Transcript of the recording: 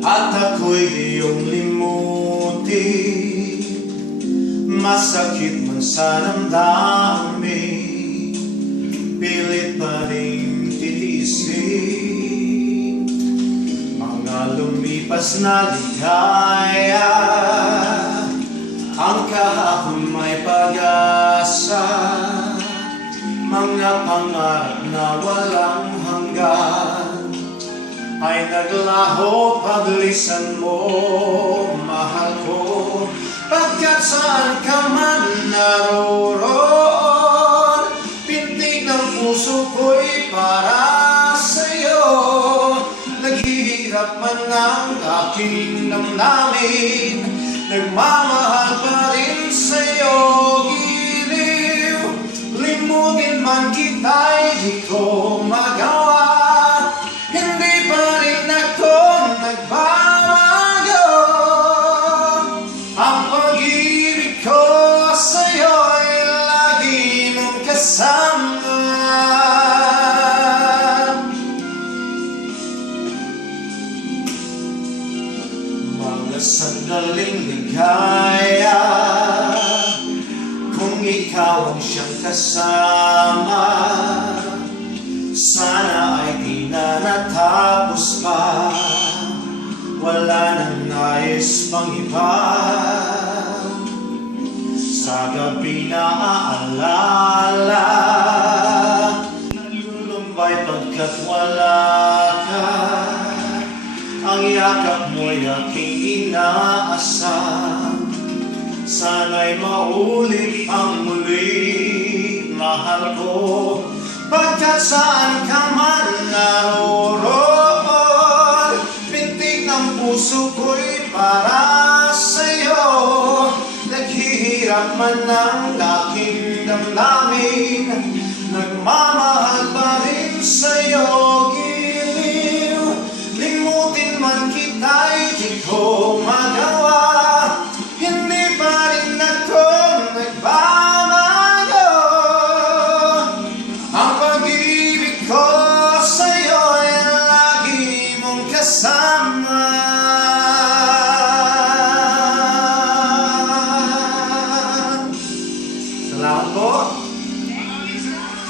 at ako'y iyong limutin. Masakit man sa damdamin, pilit pa rin titiisin. Mga lumipas na ligaya, ang kahapon may pag-asa. Mga pangarap na walang hanggan ay naglaho paglisan mo, mahal ko. Pagkat saan ka man naroon, pintig ng puso ko'y para sa'yo. Naghihirap man ang aking damdamin, nagmamahal pa rin sa'yo. Giliw, limutin man kita'y di ko magawa. Hindi pa rin ako nagbabago. Ang pag-ibig ko sa'yo'y lagi mong kasama. Mga sandaling ligaya, kung ikaw ang siyang kasama, sana ay di na natapos pa. Wala nang nais pang iba. Sa gabi na aalala, nalulumbay pagkat wala ka. Ang yakap mo'y aking inaasam. Sana'y maulit ang muli, mahal ko. Pagkat saan ka man naroon, pintig ng puso ko'y para sa'yo. Naghihirap man ang aking damdamin, nagmamahal